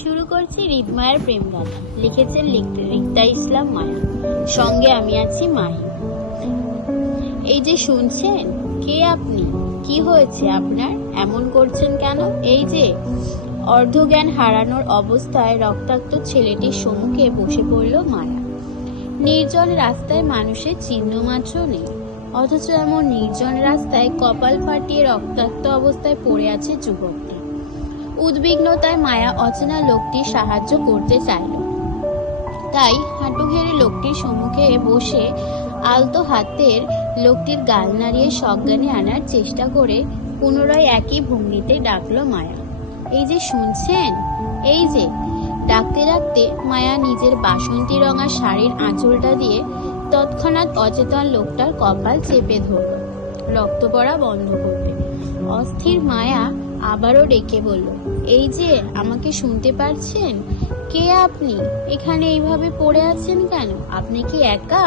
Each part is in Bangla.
শুরু করছি হৃদমায়ের প্রেম গাথা। লিখেছেন রিক্তা ইসলাম মায়া, সঙ্গে আমি আছি মাহি। এই যে শুনছেন, কে আপনি? কি হয়েছে আপনার? এমন করছেন কেন? এই যে অর্ধজ্ঞান হারানোর অবস্থায় রক্তাক্ত ছেলেটির সম্মুখে বসে পড়ল মায়া। নির্জন রাস্তায় মানুষের চিহ্ন মাত্র নেই, অথচ এমন নির্জন রাস্তায় কপাল ফাটিয়ে রক্তাক্ত অবস্থায় পড়ে আছে যুবকটি। উদ্বিগ্নতায় মায়া অচেনা লোকটির সাহায্য করতে চাইল, তাই হাঁটু ঘেরে লোকটির সম্মুখে বসে আলতো হাতের লোকটির গাল নাড়িয়ে সজ্ঞানে আনার চেষ্টা করে পুনরায় একই ভঙ্গিতে ডাকলো মায়া। এই যে শুনছেন, এই যে। ডাকতে ডাকতে মায়া নিজের বাসন্তী রঙা শাড়ির আঁচলটা দিয়ে তৎক্ষণাৎ অচেতন লোকটার কপাল চেপে ধরল, রক্ত পড়া বন্ধ করবে। অস্থির মায়া আবারও ডেকে বলল, এই যে, আমাকে শুনতে পারছেন? কে আপনি? এখানে এইভাবে পড়ে আছেন কেন? আপনি কি একা?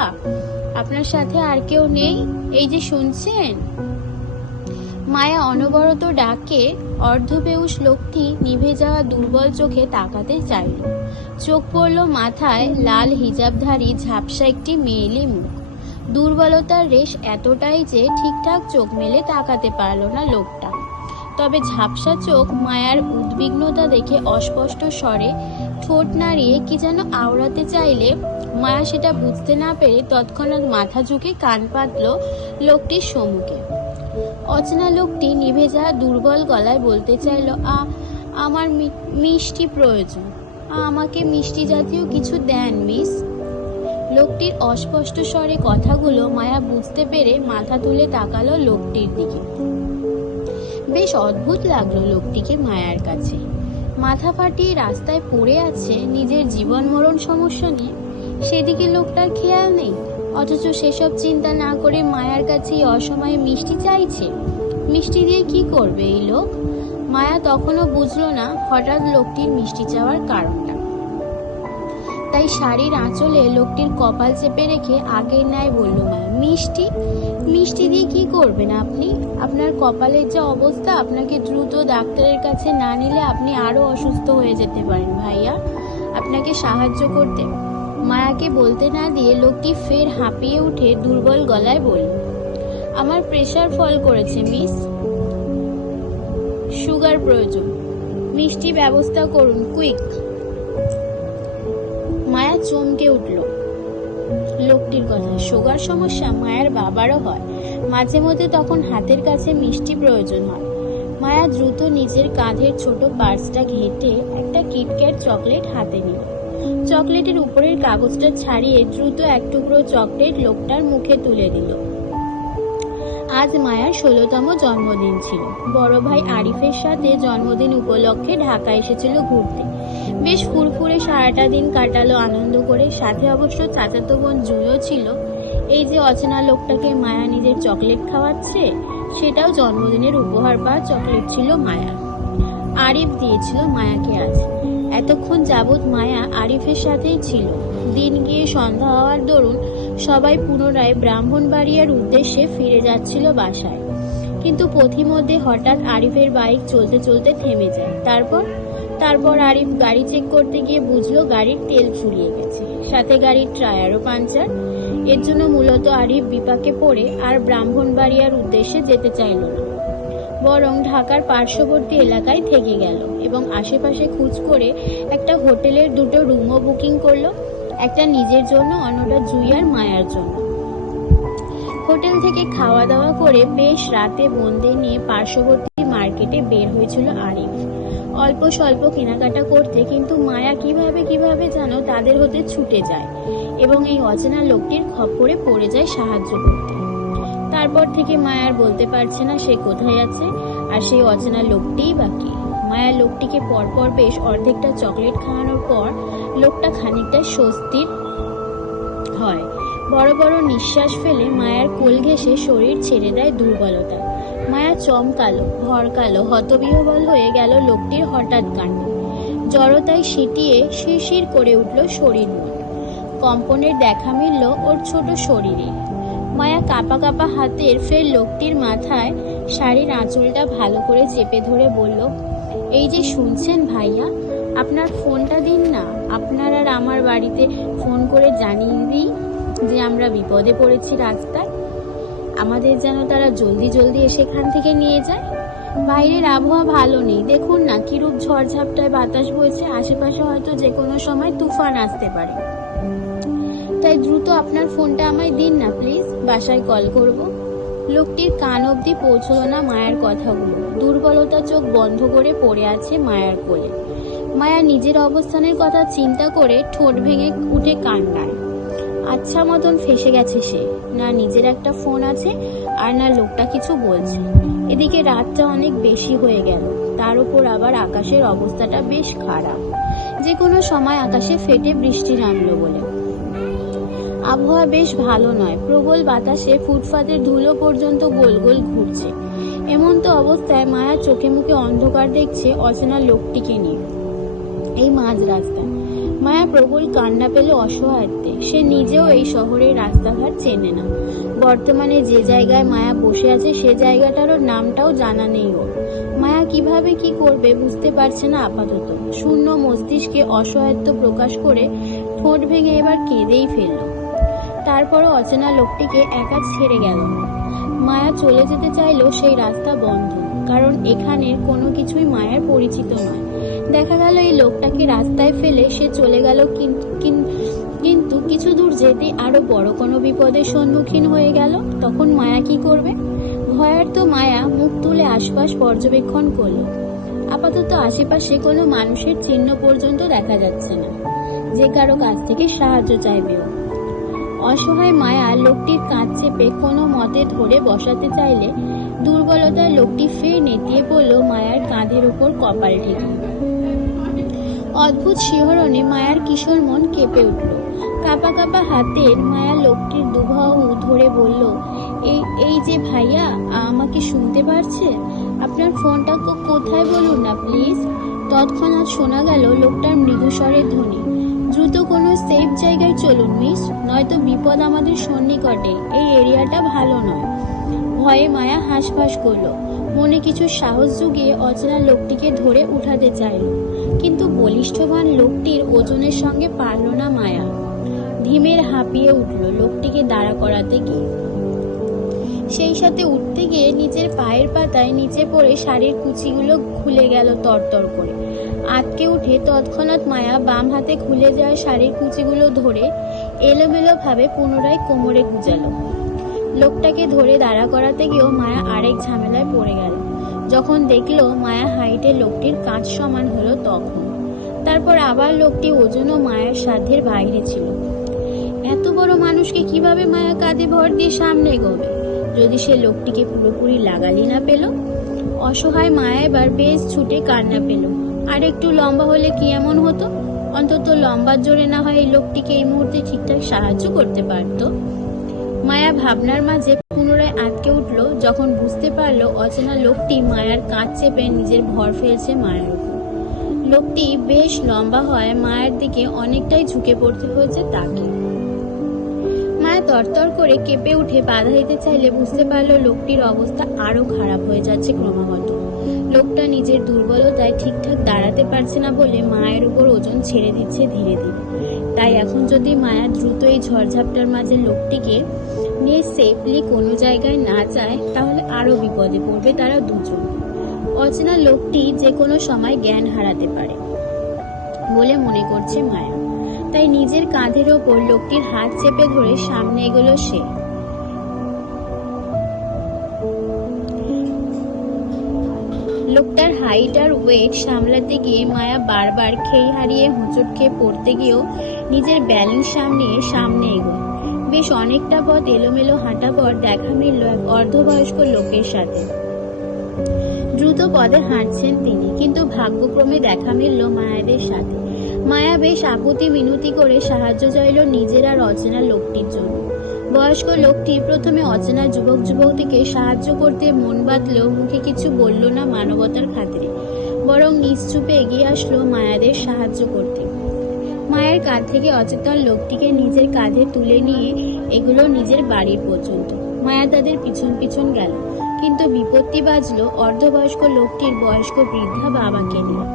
আপনার সাথে আর কেউ নেই? এই যে শুনছেন। মায়া অনবরত ডাকে অর্ধবেহুশ লোকটি নিভে যাওয়া দুর্বল চোখে তাকাতে চাইল। চোখ পড়ল মাথায় লাল হিজাবধারী ঝাপসা একটি মেয়েলি মুখ। দুর্বলতার রেশ এতটাই যে ঠিকঠাক চোখ মেলে তাকাতে পারল না লোকটা। তবে ঝাপসা চোখ মায়ার উদ্বিগ্নতা দেখে অস্পষ্ট স্বরে ঠোঁট নাড়িয়ে কি যেন আওড়াতে চাইলে মায়া সেটা বুঝতে না পেরে তৎক্ষণাৎ মাথা ঝুঁকে কান পাতল লোকটির সম্মুখে। অচেনা লোকটি নিভে যাওয়া দুর্বল গলায় বলতে চাইল, আমার মিষ্টি প্রয়োজন। আমাকে মিষ্টি জাতীয় কিছু দেন মিস। লোকটির অস্পষ্ট স্বরে কথাগুলো মায়া বুঝতে পেরে মাথা তুলে তাকালো লোকটির দিকে। বেশ অদ্ভুত লাগলো লোকটিকে মায়ার কাছে। মাথা ফাটিয়ে রাস্তায় পড়ে আছে নিজের জীবন মরণ সমস্যা নিয়ে, সেদিকে লোকটার খেয়াল নেই, অথচ সেসব চিন্তা না করে মায়ার কাছে অসময়ে মিষ্টি চাইছে। মিষ্টি দিয়ে কি করবে এই লোক? মায়া তখনও বুঝলো না হঠাৎ লোকটির মিষ্টি চাওয়ার কারণটা। তাই শাড়ির আঁচলে লোকটির কপাল চেপে রেখে আগের ন্যায় বলল মায়া, মিষ্টি? মিষ্টি দিয়ে কি করবেন আপনি? আপনার কপালের যা অবস্থা, আপনাকে দ্রুত ডাক্তারের কাছে না নিলে আপনি আরো অসুস্থ হয়ে যেতে পারেন ভাইয়া। আপনাকে সাহায্য করতে। মায়াকে বলতে না দিয়ে লোকটি ফের হাঁপিয়ে উঠে দুর্বল গলায় বলল, আমার প্রেসার ফল করেছে মিস, সুগার প্রয়োজন, মিষ্টি ব্যবস্থা করুন কুইক। মায়া চমকে উঠল লোকটির কথা। সুগার সমস্যা মায়ের বাবারও হয়, মাঝে মধ্যে তখন হাতের কাছে মিষ্টি প্রয়োজন হয়। মায়া দ্রুত নিজের কাঁধের ছোট পার্সটা ঘেঁটে একটা কিটক্যাট চকলেট হাতে নিল। চকলেটের উপরের কাগজটা ছাড়িয়ে দ্রুত এক টুকরো চকলেট লোকটার মুখে তুলে দিল। আজ মায়ার 16তম জন্মদিন ছিল। বড় ভাই আরিফের সাথে জন্মদিন উপলক্ষে ঢাকা এসেছিল ঘুরতে। বেশ ফুরফুরে সারাটা দিন কাটালো আনন্দ করে। সাথে অবশ্য চাচাতো বোন জুঁইও ছিল। এই যে অচেনা লোকটাকে মায়া নিজের চকলেট খাওয়াচ্ছে, সেটাও জন্মদিনের উপহার পাওয়া চকলেট ছিল মায়া। আরিফ দিয়েছিল মায়াকে আজ। এতক্ষণ যাবৎ মায়া আরিফের সাথেই ছিল। দিন গিয়ে সন্ধ্যা হওয়ার দরুন সবাই পুনরায় ব্রাহ্মণবাড়িয়ার উদ্দেশ্যে ফিরে যাচ্ছিল বাসায়। কিন্তু পথিমধ্যে হঠাৎ আরিফের বাইক চলতে চলতে থেমে যায়। তারপর আরিফ গাড়ি চেক করতে গিয়ে বুঝলো গাড়ির তেল ফুরিয়ে গেছে, সাথে গাড়ির টায়ারও পাঞ্চার। এর জন্য মূলত আরিফ বিপাকে পড়ে আর ব্রাহ্মণবাড়িয়ার উদ্দেশ্যে যেতে চাইল না, বরং ঢাকার পার্শ্ববর্তী এলাকায় থেকে গেল এবং আশেপাশে খোঁজ করে একটা হোটেলের দুটো রুমও বুকিং করলো, একটা নিজের জন্য, অন্যটা জুঁই আর মায়ার জন্য। হোটেল থেকে খাওয়া দাওয়া করে বেশ রাতে বোনদের নিয়ে পার্শ্ববর্তী মার্কেটে বের হয়েছিল আরিফ অল্প স্বল্প কেনাকাটা করতে। কিন্তু মায়া কিভাবে যেন তাদের হতে ছুটে যায় এবং এই অচেনা লোকটির খপ্পরে পড়ে যায় সাহায্য করতে। তারপর থেকে মায়ার বলতে পারছে না সে কোথায় আছে, আর সেই অচেনা লোকটিই বাকি। মায়া লোকটিকে পরপর বেশ অর্ধেকটা চকলেট খাওয়ানোর পর লোকটা খানিকটা স্বস্তির হয়। বড় বড় নিঃশ্বাস ফেলে মায়ার কোল ঘেঁষে শরীর ছেড়ে দেয় দুর্বলতা। মায়া চমকালো, ভরকালো, হতবিহ্বল হয়ে গেল লোকটির হঠাৎ কাণ্ডে। জড়তায় সিটিয়ে শিরশির করে উঠল শরীর। কম্পনের দেখা মিলল ওর ছোট শরীরে। মায়া কাঁপা কাঁপা হাতের ফের লোকটির মাথায় শাড়ির আঁচলটা ভালো করে চেপে ধরে বলল, এই যে শুনছেন ভাইয়া, আপনার ফোনটা দিন না, আপনার আর আমার বাড়িতে ফোন করে জানিয়ে দিই যে আমরা বিপদে পড়েছি রাস্তায়, আমাদের যেন তারা জলদি জলদি এসে এখান থেকে নিয়ে যায়। বাইরের আবহাওয়া ভালো নেই, দেখুন না কিরূপ ঝড়ঝাপটায় বাতাস বইছে, আশেপাশে হয়তো যে কোনো সময় তুফান আসতে পারে। তাই দ্রুত আপনার ফোনটা আমায় দিন না প্লিজ, বাসায় কল করব। লোকটির কান অবধি পৌঁছলো না মায়ের কথাগুলো। দুর্বলতা চোখ বন্ধ করে পড়ে আছে মায়ের কোলে। মায়া নিজের অবস্থানের কথা চিন্তা করে ঠোঁট ভেঙে উঠে কান্নায়। আচ্ছা মতন ফেসে গেছে সে, না নিজের একটা ফোন আছে আর না লোকটা কিছু বলছে। এদিকে রাতটা অনেক বেশি হয়ে গেল, তার উপর আবার আকাশের অবস্থাটা বেশ খারাপ, যে কোনো সময় আকাশে ফেটে বৃষ্টি নামলো বলে। আবহাওয়া বেশ ভালো নয়, প্রবল বাতাসে ফুটপাতের ধুলো পর্যন্ত গোল গোল ঘুরছে। এমন তো অবস্থায় মায়া চোখে মুখে অন্ধকার দেখছে অচেনা লোকটিকে নিয়ে এই মাঝ রাস্তায়। মায়া প্রবল কান্না পেল অসহায়ত্বে। সে নিজেও এই শহরের রাস্তাঘাট চেনে না। বর্তমানে যে জায়গায় মায়া বসে আছে সে জায়গাটারও নামটাও জানা নেই ওর। মায়া কিভাবে কি করবে বুঝতে পারছে না আপাতত। শূন্য মস্তিষ্কে অসহায়ত্ব প্রকাশ করে ঠোঁট ভেঙে এবার কেঁদেই ফেলল। তারপরও অচেনা লোকটিকে একা ছেড়ে গেল। মায়া চলে যেতে চাইলেও সেই রাস্তা বন্ধ, কারণ এখানের কোনো কিছুই মায়ের পরিচিত নয়। দেখা গেল এই লোকটাকে রাস্তায় ফেলে সে চলে গেল, কিন্তু কিছু দূর যেতে আরো বড় কোনো বিপদের সম্মুখীন হয়ে গেল। তখন মায়া কি করবে? ভয়ার্ত মায়া মুখ তুলে আশপাশ পর্যবেক্ষণ করলো। আপাতত আশেপাশে কোনো মানুষের চিহ্ন পর্যন্ত দেখা যাচ্ছে না যে কারো কাছ থেকে সাহায্য চাইবেও। অসহায় মায়া লোকটির কাঁধ চেপে কোনো মতে ধরে বসাতে চাইলে দুর্বলতায় লোকটি ফের নেতিয়ে পড়ল মায়ার কাঁধের উপর কপাল ঠেকে। অদ্ভুত শিহরণে মায়ার কিশোর মন কেঁপে উঠল। কাঁপা কাঁপা হাতের মায়া লোকটির দুবাহু ধরে বলল, এই যে ভাইয়া, আমাকে শুনতে পারছে? আপনার ফোনটা কোথায় বলুন না প্লিজ। তৎক্ষণাৎ শোনা গেল লোকটার মৃদু স্বরের ধ্বনি। দ্রুত কোনো সেফ জায়গায় চলুন মিস, নয়তো বিপদ আমাদের সন্নিকটে, এই এরিয়াটা ভালো নয়। ভয়ে মায়া হাঁসফাঁস করলো। মনে কিছু সাহস জুগিয়ে অচেনা লোকটিকে ধরে উঠাতে চাইল, কিন্তু বলিষ্ঠবান লোকটির ওজনের সঙ্গে পারল না মায়া। ধিমের হাঁপিয়ে উঠল লোকটিকে দাঁড়া করাতে গিয়ে। সেই সাথে উঠতে গিয়ে নিজের পায়ের পাতায় নিচে পড়ে শাড়ির কুচিগুলো খুলে গেল তরতর করে। আটকে উঠে তৎক্ষণাৎ মায়া বাম হাতে খুলে যাওয়া শাড়ির কুচিগুলো ধরে এলোমেলো ভাবে পুনরায় কোমরে গুজালো। লোকটাকে ধরে দাঁড়া করাতে গিয়েও মায়া আরেক ঝামেলায় পড়ে গেল। যখন দেখলো মায়া হাইটে লোকটির কাঁধ সমান হলো তখন। তারপর আবার লোকটি ওজনও মায়ের সাধ্যের বাইরে ছিল। এত বড় মানুষকে কিভাবে মায়া কাঁধে ভর দিয়ে সামনে এগোবে যদি সে লোকটিকে পুরোপুরি লাগালি না পেল? অসহায় মায়া এবার বেশ ছুটে কান্না পেল। আর একটু লম্বা হলে কি এমন হতো? অন্তত লম্বার জোরে না হয় এই লোকটিকে এই মুহূর্তে ঠিকঠাক সাহায্য করতে পারত। মায়া ভাবনার মাঝে পুনরায় আটকে উঠল যখন বুঝতে পারলো অচেনা লোকটি মায়ার কাঁধ চেপে নিজের ভর ফেলছে মায়ের উপর। লোকটি বেশ লম্বা হয় মায়ের দিকে অনেকটাই ঝুঁকে পড়তে হয়েছে তাকে। মায়া তরতর করে কেঁপে উঠে বাধা দিতে চাইলে বুঝতে পারলো লোকটির অবস্থা আরো খারাপ হয়ে যাচ্ছে ক্রমাগত। লোকটা নিজের দুর্বলতায় ঠিকঠাক দাঁড়াতে পারছে না বলে মায়ের উপর ওজন ছেড়ে দিচ্ছে ধীরে ধীরে। তাই এখন যদি মায়া দ্রুত এই ঝড়ঝাপটার মাঝে লোকটিকে নিয়ে সেফলি কোনো জায়গায় না যায় তাহলে আরো বিপদে পড়বে তারা দুজন। অচেনা লোকটি যে কোনো সময় জ্ঞান হারাতে পারে বলে মনে করছে মায়া। তাই নিজের কাঁধের ওপর লোকটির হাত চেপে ধরে সামনে এগোলো সে। লোকটার হাইট আর ওয়েট সামলাতে গিয়ে মায়া বারবার খেই হারিয়ে হোঁচট খেয়ে পড়তে গিয়েও নিজের ব্যালেন্স সামলিয়ে সামনে এগোয়। বেশ অনেকটা পথ এলোমেলো হাঁটা পর দেখা মিলল এক অর্ধবয়স্ক লোকের সাথে। দ্রুত পদে হাঁটছেন তিনি, কিন্তু ভাগ্যক্রমে দেখা মিলল মায়াদের সাথে। মায়া বেশ আপত্তি মিনতি করে সাহায্য চাইল নিজের আর অচেনা লোকটির জন্য। বয়স্ক লোকটি প্রথমে অচেনা যুবক যুবতীকে সাহায্য করতে মন বাঁধলেও মুখে কিছু বলল না মানবতার খাতিরে, বরং নিশ্চুপে এগিয়ে আসলো মায়াদের সাহায্য করতে। মায়ের কাঁধ থেকে অচেতন লোকটিকে নিজের কাঁধে তুলে নিয়ে এগুলো নিজের বাড়ির পর্যন্ত। মায়া তাদের পিছন পিছন গেল, কিন্তু বিপত্তি বাজলো অর্ধবয়স্ক লোকটির বয়স্ক বৃদ্ধা বাবাকে নিয়ে।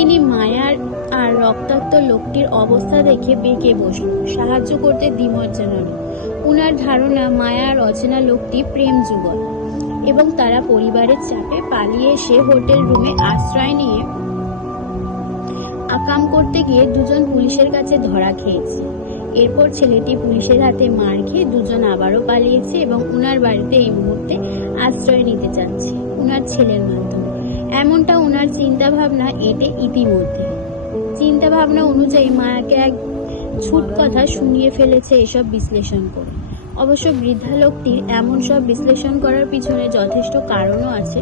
তিনি মায়ার আর রক্তাক্ত লোকটির অবস্থা দেখে বেঁকে বসল। সাহায্য করতে দ্বিমত জানালো। উনার ধারণা মায়া আর অচেনা লোকটি প্রেম যুগল এবং তারা পরিবারের চাপে পালিয়ে এসে হোটেল রুমে আশ্রয় নিয়ে আকাম করতে গিয়ে দুজন পুলিশের কাছে ধরা খেয়েছে। এরপর ছেলেটি পুলিশের হাতে মার খেয়ে দুজন আবারও পালিয়েছে এবং উনার বাড়িতে এই মুহূর্তে আশ্রয় নিতে চাচ্ছে উনার ছেলের মাধ্যমে। এমনটা উনার চিন্তা ভাবনা এতে ইতিমধ্যে। চিন্তা ভাবনা অনুযায়ী মায়াকে এক ছুট কথা শুনিয়ে ফেলেছে এসব বিশ্লেষণ করে। অবশ্য বৃদ্ধা লোকটির এমন সব বিশ্লেষণ করার পিছনে যথেষ্ট কারণও আছে,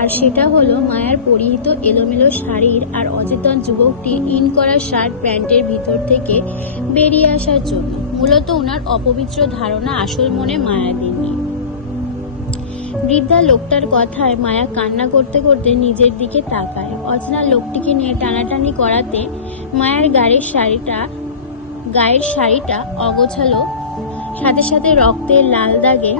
আর সেটা হলো মায়ার পরিহিত এলোমেলো শাড়ির আর অচেতন যুবকটির ইন করা শার্ট প্যান্টের ভিতর থেকে বেরিয়ে আসার জন্য। মূলত ওনার অপবিত্র ধারণা আসল মনে মায়াদের নিয়ে। বৃদ্ধা লোকটার কথায় মায়া কান্না করতে করতে নিজের দিকে তাকায়। অচেনা লোকটিকে নিয়ে টানাটানি করাতে মায়ার গায়ের শাড়িটা অগোছালো, সাথে সাথে রক্তের লাল দাগে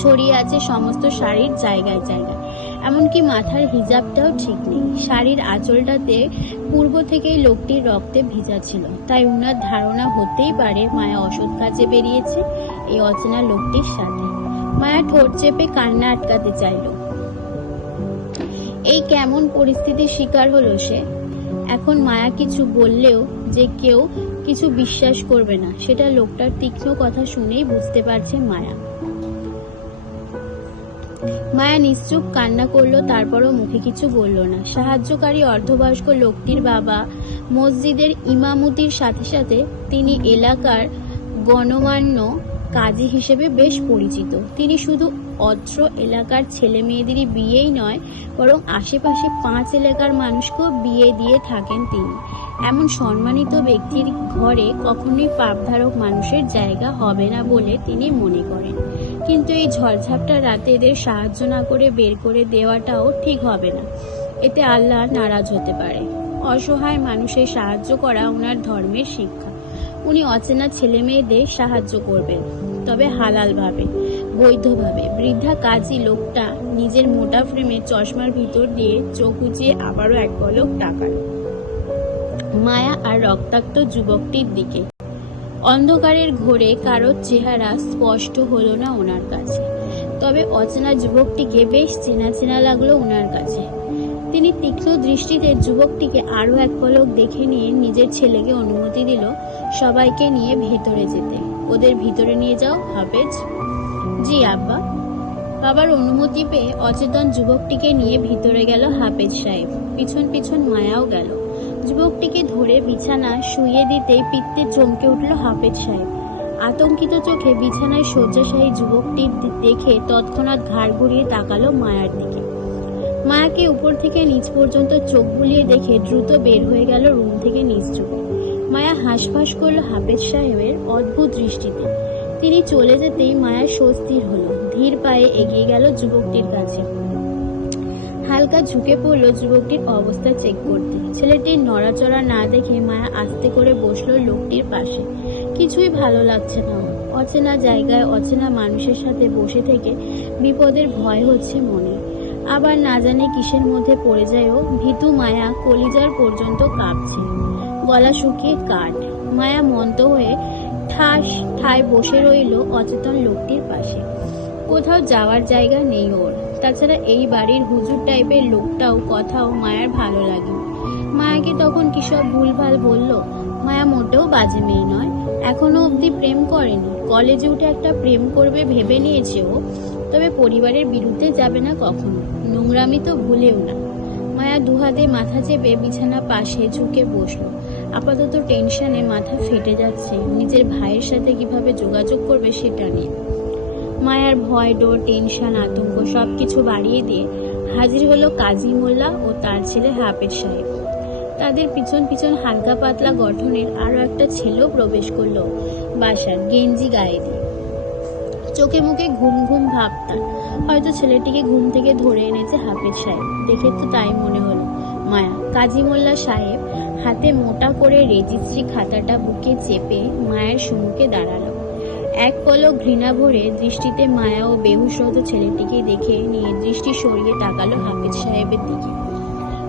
ছড়িয়ে আছে সমস্ত শাড়ির জায়গায় জায়গায়। এমনকি মাথার হিজাবটাও ঠিক নেই। শাড়ির আঁচলটাতে পূর্ব থেকেই লোকটির রক্তে ভিজা ছিল। তাই উনার ধারণা হতেই পারে মায়া অসৎ কাজে বেরিয়েছে এই অচেনা লোকটির সাথে। মায়া ঠোঁট চেপে কান্না আটকাতে চাইল। এই কেমন পরিস্থিতির শিকার হলো সে। এখন মায়া কিছু বললেও যে কেউ কিছু বিশ্বাস করবে না, সেটা লোকটার তীক্ষ্ণ কথা শুনেই বুঝতে পারছে মায়া। মায়া নিশ্চুপ কান্না করলো, তারপরও মুখে কিছু বলল না। সাহায্যকারী অর্ধবয়স্ক লোকটির বাবা মসজিদের ইমামতির সাথে সাথে তিনি এলাকার গণ্যমান্য কাজী হিসেবে বেশ পরিচিত। তিনি শুধু অত্র এলাকার ছেলে মেয়েদেরই বিয়েই নয়, বরং আশেপাশে 5 এলাকার মানুষকেও বিয়ে দিয়ে থাকেন তিনি। এমন সম্মানিত ব্যক্তির ঘরে কখনোই পাপধারক মানুষের জায়গা হবে না বলে তিনি মনে করেন। কিন্তু এই ঝড়ঝাপটা রাতে এদের সাহায্য না করে বের করে দেওয়াটাও ঠিক হবে না। এতে আল্লাহ নারাজ হতে পারে। অসহায় মানুষের সাহায্য করা ওনার ধর্মের শিক্ষা। উনি অচেনা ছেলে মেয়েদের সাহায্য করবেন, তবে হালালভাবে, বৈধভাবে। বৃদ্ধা কাজী লোকটা নিজের মোটা ফ্রেমে চশমার ভিতর দিয়ে চোখ উঁচিয়ে আবারও এক পলক তাকালো মায়া আর রক্তাক্ত যুবকটির দিকে। অন্ধকারের ঘোরে কারোর চেহারা স্পষ্ট হলো না ওনার কাছে, তবে অচেনা যুবকটিকে বেশ চেনা চেনা লাগলো ওনার কাছে। তিনি তীক্ষ্ণ দৃষ্টিতে যুবকটিকে আরো এক পলক দেখে নিয়ে নিজের ছেলেকে অনুমতি দিল সবাইকে নিয়ে ভেতরে যেতে। ওদের ভিতরে নিয়ে যাও হাফেজ। জি আব্বা। বাবার অনুমতি পেয়ে অচেতন যুবকটিকে নিয়ে ভিতরে গেল হাফেজ সাহেব। পিছন পিছন মায়াও গেল। যুবকটিকে ধরে বিছানা শুইয়ে দিতেই পিত্তে চমকে উঠল হাফেজ সাহেব। আতঙ্কিত চোখে বিছানায় শয্যাশায়ী যুবকটির দেখে তৎক্ষণাৎ ঘাড় ঘুরিয়ে তাকালো মায়ার দিকে। মায়াকে উপর থেকে নিচ পর্যন্ত চোখ বুলিয়ে দেখে দ্রুত বের হয়ে গেল রুম থেকে নিশ্চুপে। মায়া হাঁসফাঁস করলো হাফেজ সাহেবের অদ্ভুত দৃষ্টিতে। তিনি চলে যেতেই মায়া স্বস্তির হলো। ধীর পায়ে এগিয়ে গেল যুবকটির কাছে। হালকা ঝুঁকে পড়লো যুবকটির অবস্থা চেক করতে। ছেলেটির নড়াচড়া না দেখে মায়া আস্তে করে বসলো লোকটির পাশে। কিছুই ভালো লাগছে না। অচেনা জায়গায় অচেনা মানুষের সাথে বসে থেকে বিপদের ভয় হচ্ছে মনে। আবার না জানে কিসের মধ্যে পড়ে যায় ও। ভীতু মায়া কলিজার পর্যন্ত কাঁপছে, গলা শুকিয়ে কাঠ। মায়া মন্ত হয়ে ঠায় বসে রইল অচেতন লোকটির পাশে। কোথাও যাওয়ার জায়গা নেই ওর। তাছাড়া এই বাড়ির হুজুর টাইপের লোকটাও কথাও মায়ার ভালো লাগে। মায়াকে তখন কি সব ভুলভাল বলল। মায়া মোটেও বাজে মেয়ে নয়, এখনো অবধি প্রেম করেনি। কলেজে উঠে একটা প্রেম করবে ভেবে নিয়েছে ও, তবে পরিবারের বিরুদ্ধে যাবে না কখনো। নোংরামি তো ভুলেও না। মায়া দুহাতে মাথা চেপে বিছানা পাশে ঝুঁকে বসলো। আপাতত টেনশনে মাথা ফেটে যাচ্ছে, নিজের ভাইয়ের সাথে কিভাবে যোগাযোগ করবে সেটা নিয়ে। মায়ার ভয়, ডর, টেনশন, আতঙ্ক সবকিছু বাড়িয়ে দিয়ে হাজির হলো কাজী মোল্লা ও তার ছেলে হাফেজ সাহেব। তাদের পিছন পিছন হালকা পাতলা গঠনের আরো একটা ছেলেও প্রবেশ করলো বাসার, গেঞ্জি গায়ে দিয়ে। চোখে মুখে ঘুম ঘুম ভাব তার। হয়তো ছেলেটিকে ঘুম থেকে ধরে এনেছে হাফেজ সাহেব। দেখে তো তাই মনে হলো। মায়া। কাজী মোল্লা সাহেব হাতে মোটা করে রেজিস্ট্রি খাতাটা বুকে চেপে মায়ের সম্মুখে দাঁড়ালো। এক পলক ঘৃণা ভরে দৃষ্টিতে মায়া ও বেহুশরত ছেলেটিকে দেখে নিয়ে দৃষ্টি সরিয়ে তাকালো হাফেজ সাহেবের দিকে।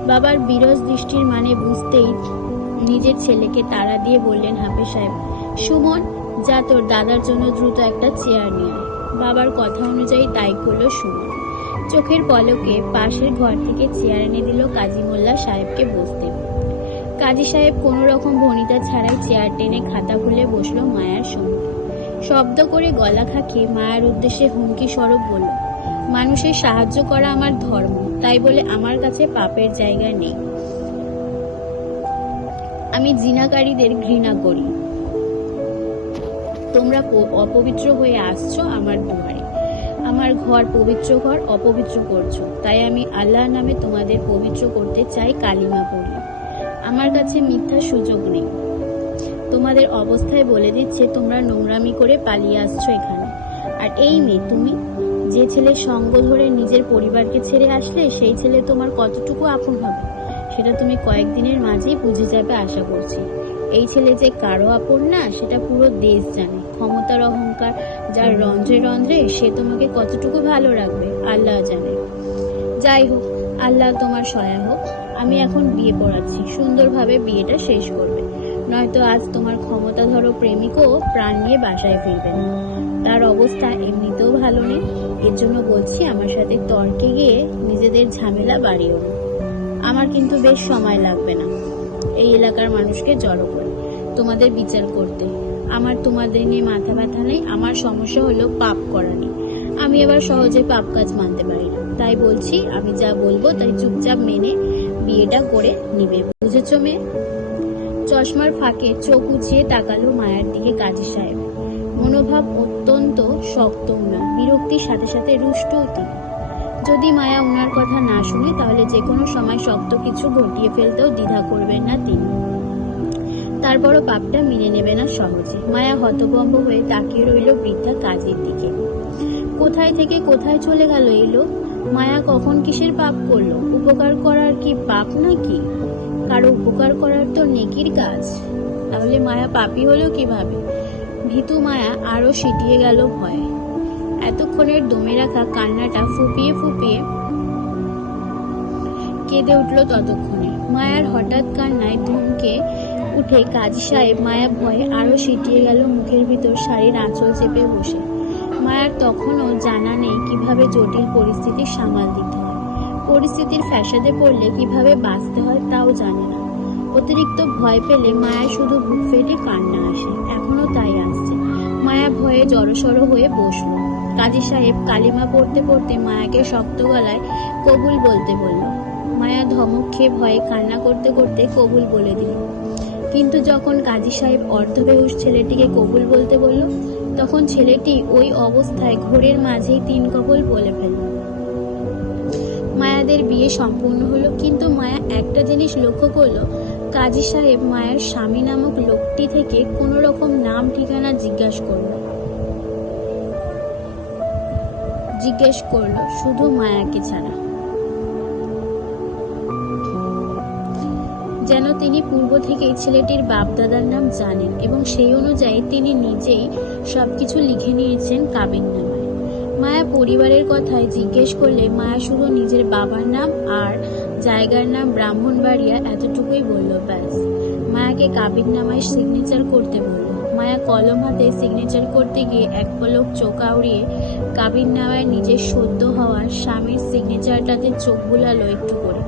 বাবার বিরস দৃষ্টির মানে বুঝতেই নিজের ছেলেকে তাড়া দিয়ে বললেন হাফেজ সাহেব, সুমন, যা তোর দাদার জন্য দ্রুত একটা চেয়ার নিয়ে আয়। বাবার কথা অনুযায়ী তাই করলো সুমন। চোখের পলকে পাশের ঘর থেকে চেয়ার এনে দিল কাজী মোল্লা সাহেবকে বসতে। কাজী সাহেব কোনো রকম ভনিতা ছাড়াই চেয়ার টেনে খাতা খুলে বসলো মায়ার সঙ্গে। শব্দ করে গলা খাকিয়ে মায়ার উদ্দেশ্যে হুমকি স্বরূপ বলল, মানুষের সাহায্য করা আমার ধর্ম, তাই বলে আমার কাছে পাপের জায়গা নেই। আমি জিনাকারীদের ঘৃণা করি। তোমরা অপবিত্র হয়ে আসছো আমার দুয়ারে, আমার ঘর পবিত্র ঘর অপবিত্র করছো, তাই আমি আল্লাহর নামে তোমাদের পবিত্র করতে চাই কালিমা পড়ি। আমার কাছে মিথ্যা সুযোগ নেই। তোমাদের অবস্থায় বলে দিচ্ছে তোমরা নোংরামি করে পালিয়ে আসছো এখানে। আর এই মেয়ে, তুমি যে ছেলে সঙ্গ ধরে নিজের পরিবারকে ছেড়ে আসলে, সেই ছেলে তোমার কতটুকু আপন হবে সেটা তুমি কয়েকদিনের মাঝেই বুঝে যাবে আশা করছি। এই ছেলে যে কারো আপন না সেটা পুরো দেশ জানে। ক্ষমতার অহংকার যার রন্ধ্রে রন্ধ্রে, সে তোমাকে কতটুকু ভালো রাখবে আল্লাহ জানে। যাই হোক, আল্লাহ তোমার সহায় হোক। আমি এখন বিয়ে পড়াচ্ছি, সুন্দরভাবে বিয়েটা শেষ করবে, নয়তো আজ তোমার ক্ষমতাধর প্রেমিকও প্রাণ নিয়ে বাসায় ফিরবে না। তার অবস্থা এমনিতেও ভালো নেই। এর জন্য বলছি, আমার সাথে তর্কে গিয়ে নিজেদের ঝামেলা বাড়িও না। আমার কিন্তু বেশ সময় লাগবে না এই এলাকার মানুষকে জড়ো করে তোমাদের বিচার করতে। আমার তোমাদের নিয়ে মাথা ব্যথা নেই। আমার সমস্যা হলো পাপ করা নিয়ে। আমি আবার সহজে পাপ কাজ মানতে পারি না। তাই বলছি, আমি যা বলবো তাই চুপচাপ মেনে বিয়েটা করে নিবে, বুঝেছো মেয়ে? চশমার ফাঁকে চোখ উঁচিয়ে তাকালো মায়ার দিকে কাজী সাহেব। মনোভাব অত্যন্ত শক্ত উনার, বিরক্তির সাথে সাথে রুষ্টও তিনি। যদি মায়া উনার কথা না শুনে, তাহলে যে কোনো সময় শক্ত কিছু ঘটিয়ে ফেলতেও দ্বিধা করবেন না তিনি। তারপরও পাপটা মেনে নেবে না সহজে। মায়া হতভম্ব হয়ে তাকিয়ে রইল বৃদ্ধা কাজীর দিকে। কোথায় থেকে কোথায় চলে গেল এলো? মায়া কখন কিসের পাপ করলো? উপকার করার কি পাপ নাকি? কারো উপকার করার তো নেকির কাজ। তাহলে মায়া পাপী হলো কিভাবে? ভীতু মায়া আরো সিটিয়ে গেল ভয়ে। এতক্ষণের দমে রাখা কান্নাটা ফুপিয়ে ফুপিয়ে কেঁদে উঠল ততক্ষণে। মায়ার হঠাৎ কান্নায় ধমকে উঠে কাজী সাহেব মায়া ভয়ে আরো সিটিয়ে গেল, মুখের ভিতর শাড়ির আঁচল চেপে বসে। মায়ার তখনও জানা নেই কিভাবে জটিল পরিস্থিতি সামাল দিতে হয়, পরিস্থিতির ফ্যাসাদে পড়লে কিভাবে বাঁচতে হয় তাও জানে না। অতিরিক্ত ভয় পেলে মায়ের শুধু বুক ফেটে কান্না আসে, এখনো তাই আসছে। মায়া ভয়ে জড়সড় হয়ে বসলো। কাজী সাহেব কালিমা পড়তে পড়তে মায়াকে শক্ত গলায় কবুল বলতে বলল। মায়া ধমক খেয়ে ভয়ে কান্না করতে করতে কবুল বলে দিল। কিন্তু যখন কাজী সাহেব অর্ধবেহুশ ছেলেটিকে কবুল বলতে বলল, তখন ছেলেটি ওই অবস্থায় ঘোরের মাঝেই 3 কবুল বলে ফেলল। মায়াদের বিয়ে সম্পূর্ণ হলো, কিন্তু মায়া একটা জিনিস লক্ষ্য করলো, কাজী সাহেব মায়ের স্বামী নামক লোকটি থেকে কোনো রকম নাম ঠিকানা জিজ্ঞেস করলো শুধু মায়াকে ছাড়া, যেন তিনি পূর্ব থেকেই ছেলেটির বাপ দাদার নাম জানেন এবং সেই অনুযায়ী তিনি নিজেই সবকিছু লিখে নিয়েছেন কাবিননামায়। মায়া পরিবারের কথায় জিজ্ঞেস করলে মায়া শুধু নিজের বাবার নাম আর জায়গার নাম ব্রাহ্মণবাড়িয়া এতটুকুই বলল, ব্যাস। মায়াকে কাবিননামায় সিগনেচার করতে বলল। মায়া কলম হাতে সিগনেচার করতে গিয়ে এক পলক চোখ আউড়িয়ে কাবিননামায় নিজের সদ্য হওয়ার স্বামীর সিগনেচারটাতে চোখ বুলালো একটু করে।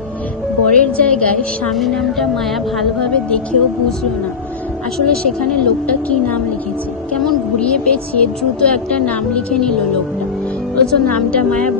বরের জায়গায় স্বামী নামটা মায়া ভালোভাবে দেখেও বুঝলো না আসলে সেখানে লোকটা কি নাম লিখেছে। কেমন ঘুরিয়ে পেঁচিয়ে দ্রুত একটা নাম লিখে নিল লোকটা, অথচ নামটা মায়া